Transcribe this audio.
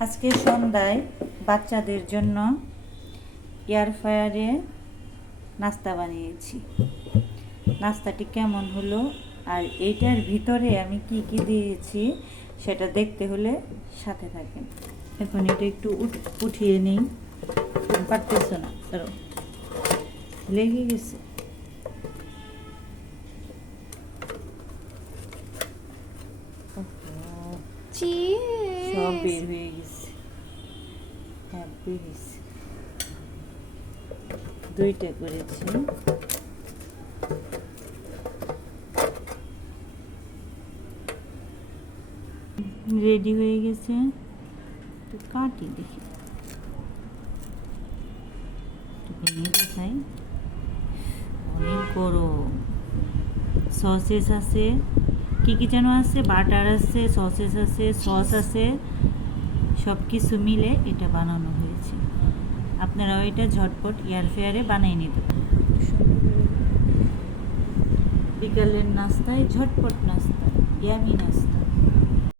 আজকে সন্ধ্যায় বাচ্চাদের জন্য এয়ার ফ্রায়ারে নাস্তা বানিয়েছি। নাস্তাটি কেমন হলো আর এইটার ভিতরে আমি কি কি দিয়েছি সেটা দেখতে হলে সাথে থাকেন। এখন এটা একটু উঠ- উঠিয়ে নিই। পারতেছ না ধরো লেগে গেছে। ওহো। সব বের হয়ে গেছে হ্যাঁ বের হয়েছে দুইটা করেছি রেডি হয়ে গেছে? একটু কাটি দেখি। ভেঙে দেখাই। অনেক গরম। সসেস আছে? কি কি যেন আছে? বাটার আছে, সসেস আছে, সস আছে সব কিছু মিলে এটা বানানো হয়েছে। আপনারাও এটা ঝটপট এয়ার ফেয়ারে বানিয়ে নিতে বিকালের নাস্তায় ঝটপট নাস্তা, ইয়ামি নাস্তা।